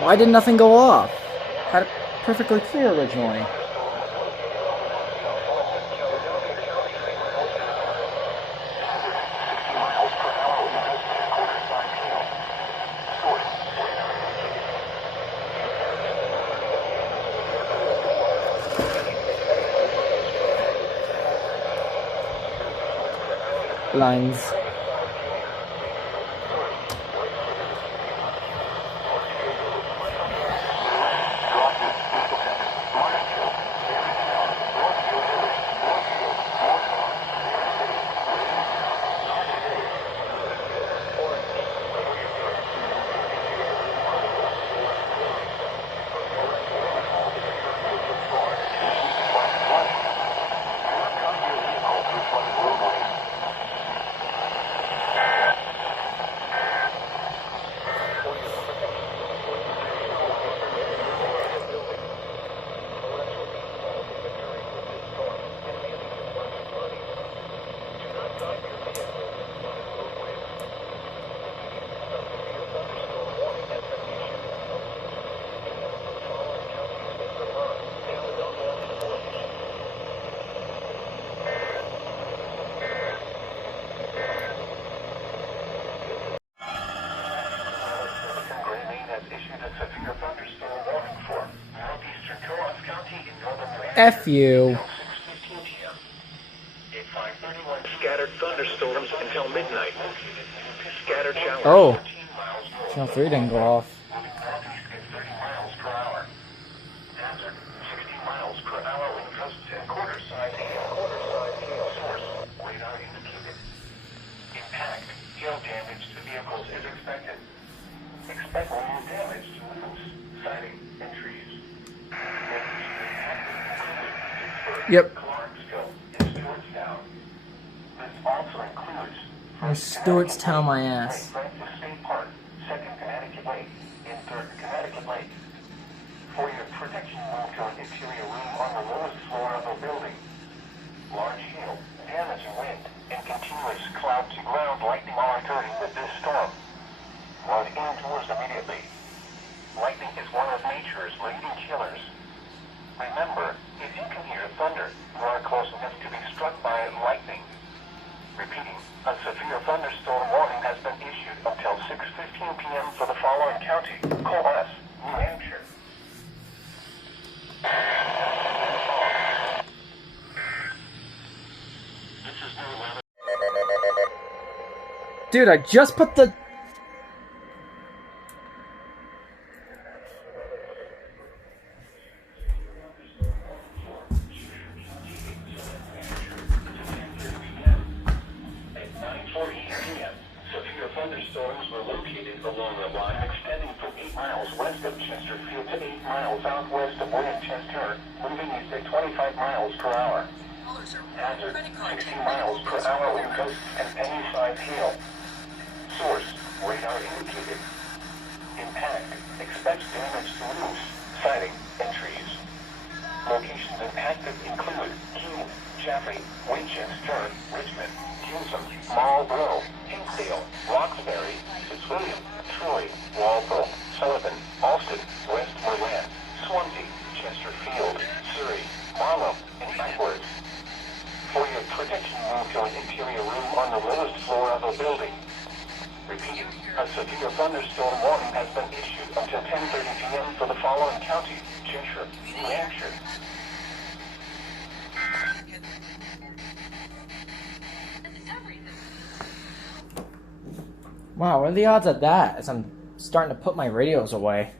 Why did nothing go off? Had it perfectly clear originally. Lines. F you. Scattered thunderstorms until midnight. Scattered showers. Oh. Channel 3 didn't go off. Moving northeast at 30 miles per hour. Hazard 60 miles per hour with gusts and quarter size hail. Source radar indicated. Impact hail damage to vehicles is expected. Expect more damage to roofs, siding, and trees. Yep. Clarksville and Stewartstown. This also includes Stewartstown, my ass. Francis State Park, 2nd Connecticut Lake, and 3rd Connecticut Lake. For your protection, move to an interior room on the lowest floor of the building. Large hail, damaging wind, and continuous cloud-to-ground lightning are occurring with this storm. Run indoors immediately. Lightning is one of nature's leading killers. Remember, if you can hear thunder, you are close enough to be struck by lightning. Repeating, a severe thunderstorm warning has been issued until 6:15 p.m. for the following county: Coles, New Hampshire. This is New Weather. Dude, I just put the... Thunderstorms were located along a line extending from 8 miles west of Chesterfield to 8 miles southwest of Winchester, moving east at 25 miles per hour. Hazard 60 miles per hour wind gusts and any size hail. Source radar indicated. Impact expects damage to roofs, siding, and trees. Locations impacted include Keene, Chaffee, Winchester, Richmond, Hewsum, Marlborough, Hinsdale, Roxbury, Fitzwilliam, Troy, Walpole, Sullivan, Alston, Westmoreland, Swansea, Chesterfield, Surrey, Marlow, and Edwards. For your protection, move to an interior room on the lowest floor of the building. Repeating, a severe thunderstorm warning has been issued until 10:30 p.m. for the following county: Cheshire, New Hampshire. Wow, what are the odds of that as I'm starting to put my radios away?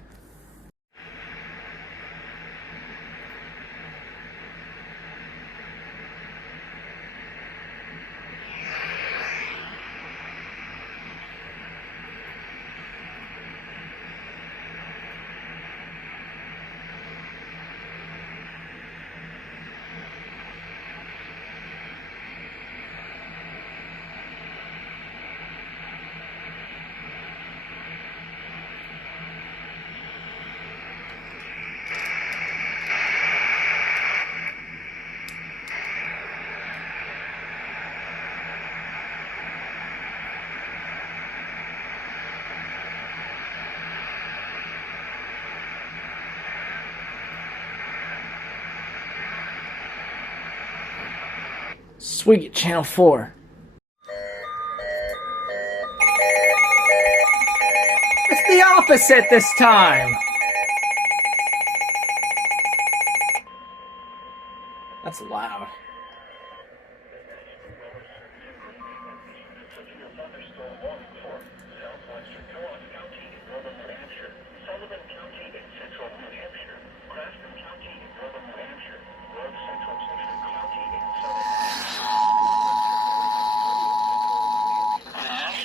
Sweet, Channel 4. It's the opposite this time! That's loud.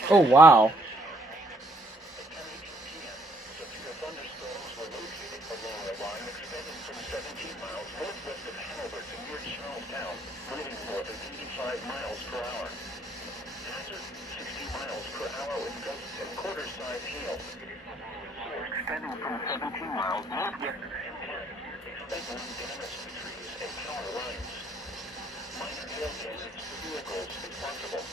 Oh, wow. Extending from 17 miles northwest of Hamilton, expecting damage to trees and power lines. Minor hail damage to vehicles is possible.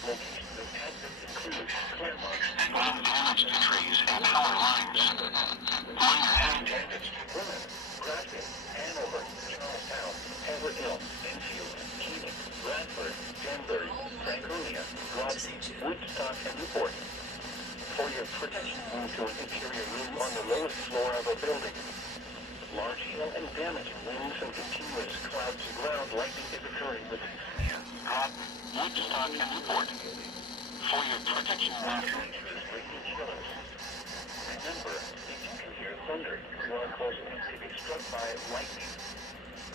Locations impacted include Claremont, damage to trees and power lines. Minor hail damage to Plymouth, Grafton, Hanover, Charlestown, Haverhill, Enfield, Keene, Bradford, Danbury, Franconia, Groton, Woodstock, and Newport. For your protection, move to an interior room on the lowest floor of a building. Large hail and damaging winds and continuous cloud to ground lightning is occurring with Groton, Woodstock, and Newport. For your protection, move to nature's breaking killers. Remember, if you can hear thunder, you are close enough to be struck by lightning.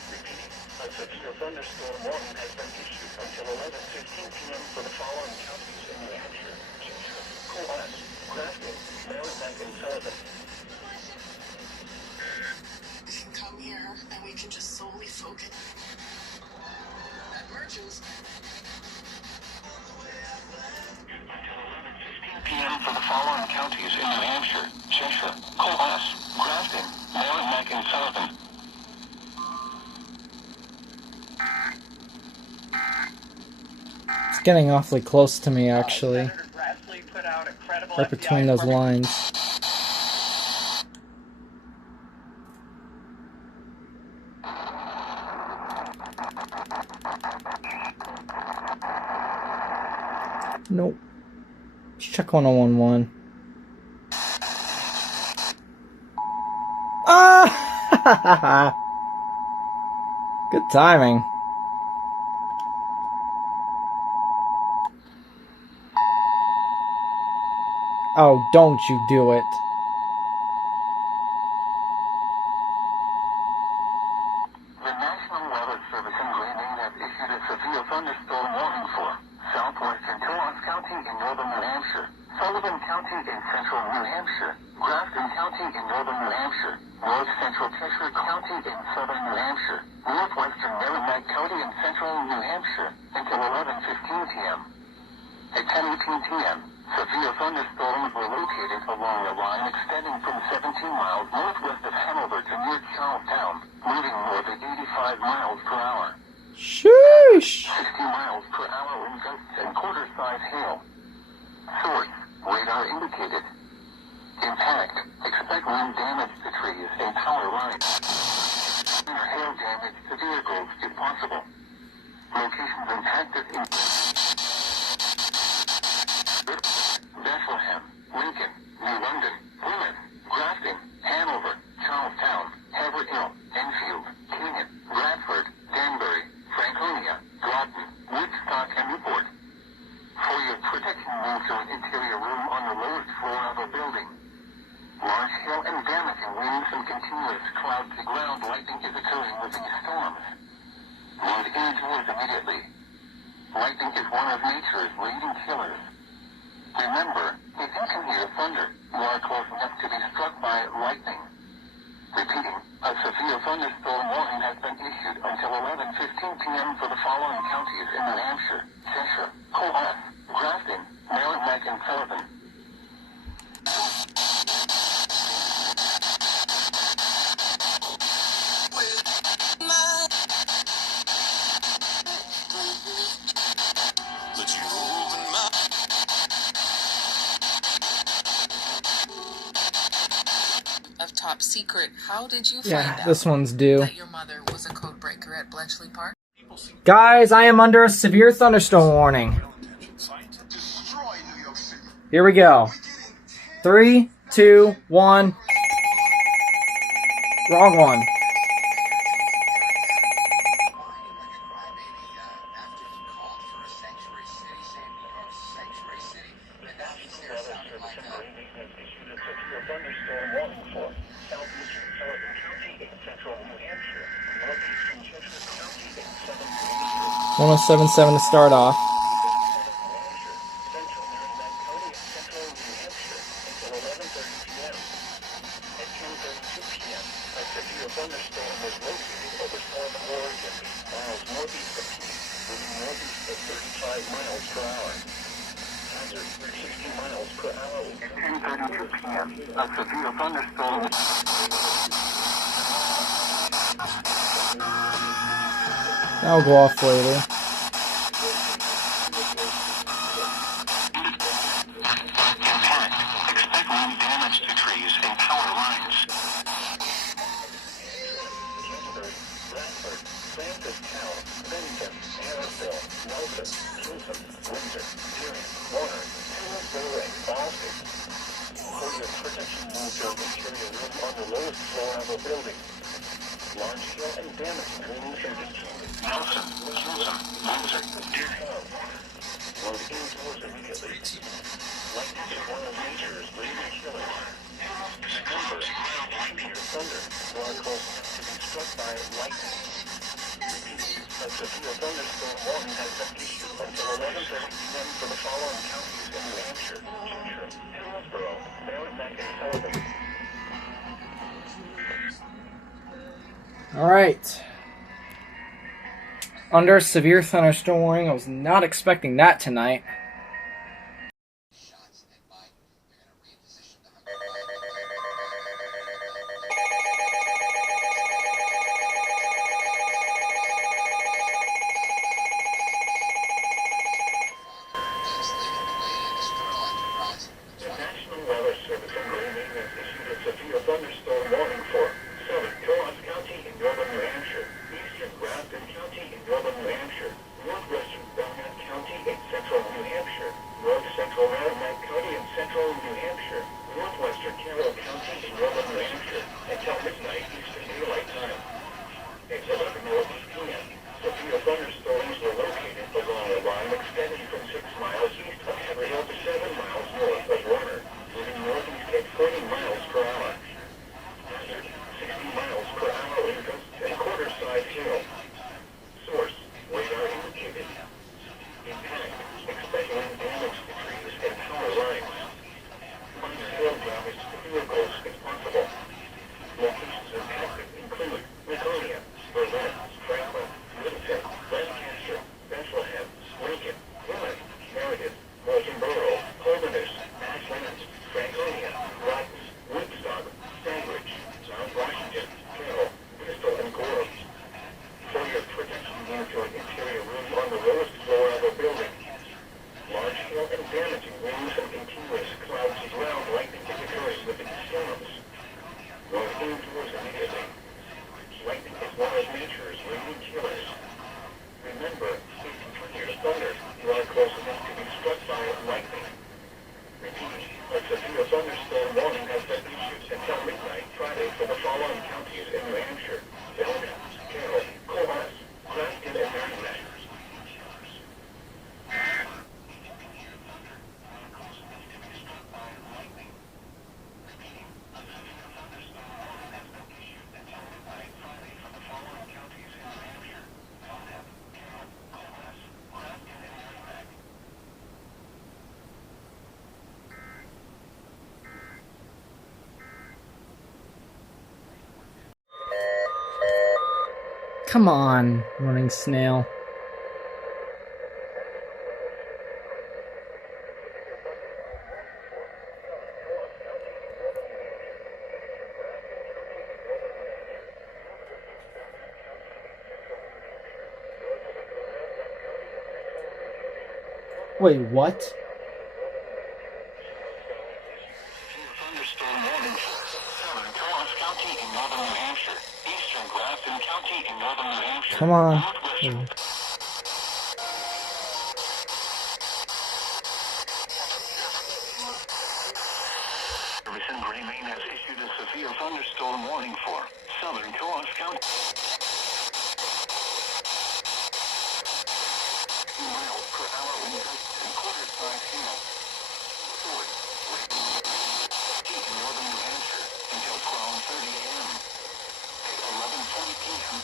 Repeating, a severe thunderstorm warning has been issued until 11:15 p.m. for the following counties in New Hampshire, Coas, Grafton, Merrimack, and Sullivan. We can come here and we can just solely focus at merchants. Until 11:15 p.m. for the following counties in New Hampshire, Cheshire, Coas, Grafton, Merrimack, and Sullivan. It's getting awfully close to me, actually. Right between those lines. Nope. Let's check 1011. Ah! Good timing. Oh, don't you do it. The National Weather Service in Greening has issued a severe thunderstorm warning for southwestern Coas County in northern New Hampshire, Sullivan County in central New Hampshire, Grafton County in northern New Hampshire, north central Cheshire County in southern New Hampshire, northwestern Merrimack County in central New Hampshire until 11:15 p.m. At 10:18 p.m., severe thunderstorms were located along a line extending from 17 miles northwest of Hanover to near Charlestown, moving north at 85 miles per hour. Sheesh! 60 miles per hour in gusts and quarter-size hail. Source, radar indicated. Impact, expect wind damage to trees and power lines. Minor hail damage to vehicles if possible. Locations impacted in Bethlehem, Lincoln, New London, Plymouth, Grafton, Hanover, Charlestown, Haverhill, Enfield, Keene, Bradford, Danbury, Franconia, Groton, Woodstock, and Newport. For your protection, move to an interior room on the lowest floor of a building. Large hail and damaging winds and continuous cloud-to-ground lightning is occurring with these storms. Move indoors immediately. Lightning is one of nature's leading killers. Remember, if you can hear thunder, you are close enough to be struck by lightning. Repeating, a severe thunderstorm warning has been issued until 11:15 p.m. for the following counties in New Hampshire, Cheshire, Coas, Grafton, Merrimack, and Sullivan. Of top secret, how did you find Yeah, out this one's due. that your mother was a code breaker at Bletchley Park? Guys, I am under a severe thunderstorm warning. Here we go. 3, 2, 1. Wrong one. Thunderstorm warning for southeastern Sullivan County in central New Hampshire, northeastern Chester County in southern New Hampshire, 1077 to start off. central Merrimack County in central New Hampshire until 11:30 p.m. At 10:32 p.m., a severe thunderstorm was located over southern Oregon, miles northeast of Keene, moving northeast at 35 miles per hour. Hazard 60 miles per hour. At 10:32 p.m., a severe thunderstorm. That'll go off later. Expect wind damage to trees and power lines. Bradford, Francistown, Benton, Harrisville, Nelson, Kingston, Windsor, Deering, Warner, Taylorsville, and Boston. For your protection, move your interior room on the lowest floor of a building. Large hail and damaging winds and discharges. Nelson, Kingston, Windsor, Deering. Load indoors immediately. Lightning is one of nature's greatest killers. Remember, lightning or thunder are close enough to be struck by lightning. Repeat, a severe thunderstorm warning has been issued until 11:30 p.m. for the following counties in New Hampshire, Cheshire, Hillsborough, Merrimack, and Sullivan. Alright. Under a severe thunderstorm warning. I was not expecting that tonight. The National Weather Service in Greenland has issued a severe thunderstorm warning for southern Coos County in northern New Hampshire, eastern Grafton County in northern New Hampshire, northwestern Belknap County in central New Hampshire, north central Merrimack County in central New Hampshire, northwestern Carroll County in northern New Hampshire, until midnight Eastern Daylight Time. At 11:08 p.m., severe thunderstorms were located along a line extending from 6 miles east of Haverhill to 7 miles north of Warner, moving northeast at 40 miles per hour. Hazard 60 miles per hour wind gusts and quarter-size hail. Source, radar indicated. Impact, expect wind damage to trees and power lines. Minor hail damage to vehicles if possible. Locations impacted include Laconia, Berlin, Franklin, Littleton, Lancaster, Bethlehem, Lincoln, Plymouth, Meredith, Waltonboro, Holderness, Ashland, Franconia, Rogers, Woodstock, Sandwich, South Washington, Carroll, Bristol, and Gore. For your protection, move to an interior room on the lowest floor of a building. Large hail and damaging winds and continuous clouds of ground lightning is occurring within storms. Load indoors immediately. Lightning is one of nature's leading killers. Remember, if you hear thunder, you are close enough to be struck by lightning. Repeat, a severe thunderstorm warning has been issued until midnight Friday for the following counties in New Hampshire: Belknap, Carroll, Coos, Grafton, and Merrimack. Come on, running snail. Wait, what? Thunderstorm warning for southern Coos County in northern New Hampshire, eastern Grafton County in northern New Hampshire, Come on. northwestern Hmm. Service in Gray, Maine has issued a severe thunderstorm warning for southern Coos County. 2 miles per hour wind gusts and quarter-size hail. Forward, in northern New Hampshire until 12:30 a.m. At 11:40 p.m.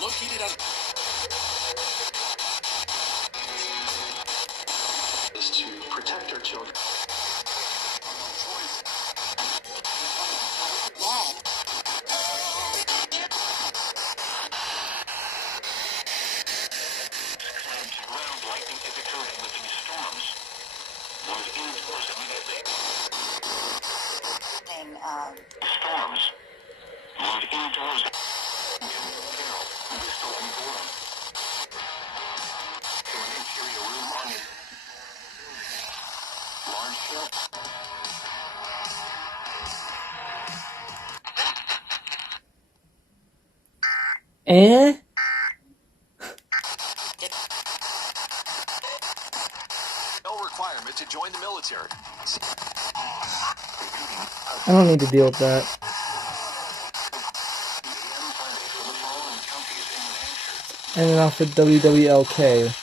Located on is to protect our children. Ground lightning is occurring with these storms. Move indoors immediately. Storms. Move indoors. Carol, Bristol, and Gorham. To an interior room on it. Large hill. Eh? No requirement to join the military. I don't need to deal with that. And off at WWLK.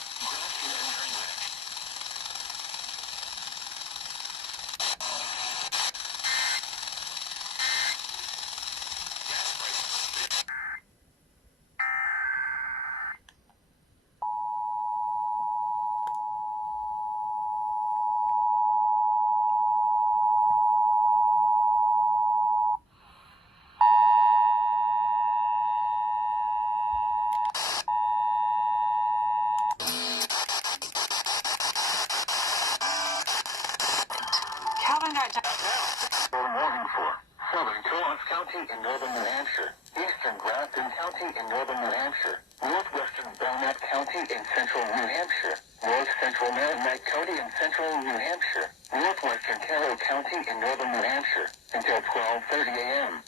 Calvin got Warning for southern Coos County in northern New Hampshire, eastern Grafton County in northern New Hampshire, northwestern Belknap County in central New Hampshire, north central Merrimack County in central New Hampshire, northwestern Carroll County in northern New Hampshire until 12:30 a.m.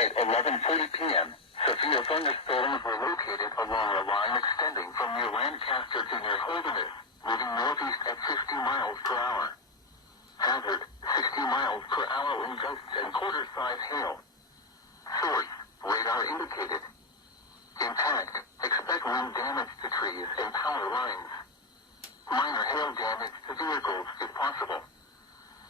At 11:40 p.m., severe thunderstorms were located along a line extending from near Lancaster to near Holderness, moving northeast at 50 miles per hour. Hazard, 60 miles per hour wind gusts and quarter-size hail. Source, radar indicated. Impact, expect wind damage to trees and power lines. Minor hail damage to vehicles if possible.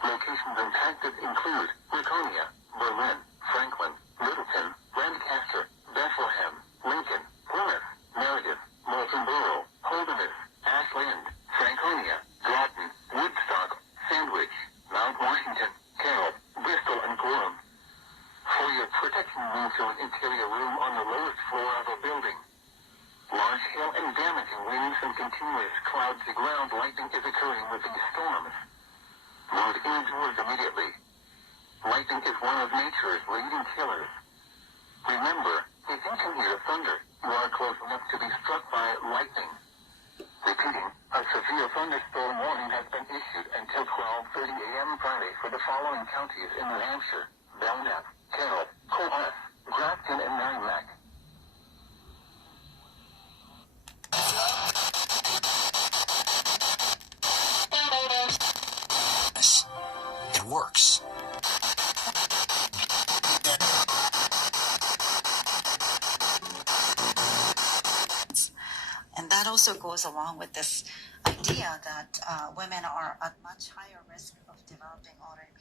Locations impacted include Laconia, Berlin, Franklin, Middleton, Lancaster, Bethlehem, Lincoln, Plymouth, Meredith, Moultonborough, Holderness, Ashland, Franconia, Groton, Woodstock, Sandwich, Mount Washington, Carroll, Bristol, and Gorham. For your protection, move to an interior room on the lowest floor of a building. Large hail and damaging winds and continuous cloud-to-ground lightning is occurring with these storms. Move indoors immediately. Lightning is one of nature's leading killers. Remember, if you can hear thunder, you are close enough to be struck by lightning. Repeating, a severe thunderstorm warning has been issued until 12:30 a.m. Friday for the following counties in New Hampshire: Belknap, Carroll, Coos, Grafton, and Merrimack. It works. And that also goes along with this idea that women are at much higher risk of developing autoimmune